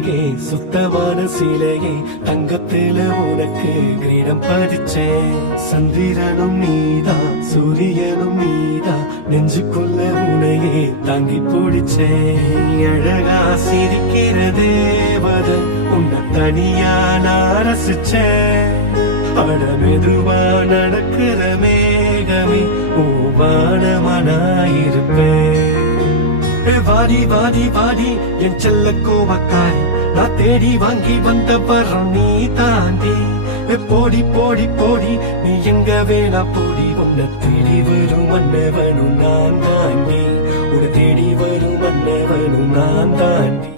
அழகே சுத்தமான சிலையே தங்கத்தில உனக்கு கிரீடம் பதிச்சேன். சந்திரனும் நீதான் சூரியனும் நீதான் நெஞ்சுக்குள்ள உனையே தாங்கி பிடிச்சேன். அழகா சிரிக்கிற தேவத உன்னை தனியா நான் ரசிச்சேன். அட மெதுவா நடக்கிற மேகமே ஓவானமனாயிருப்பேன். வாடி வாடி வாடி என் செல்ல கோவக்காரி, நான் தேடி வாங்கி வந்த வரம் நீ தாண்டி. போடி போடி போடி நீ எங்க வேணா போடி, உன்னை தேடி வரும் மன்னவனும் நான் தாண்டி. உன்னை தேடி வரும் மன்னவனும் நான் தாண்டி.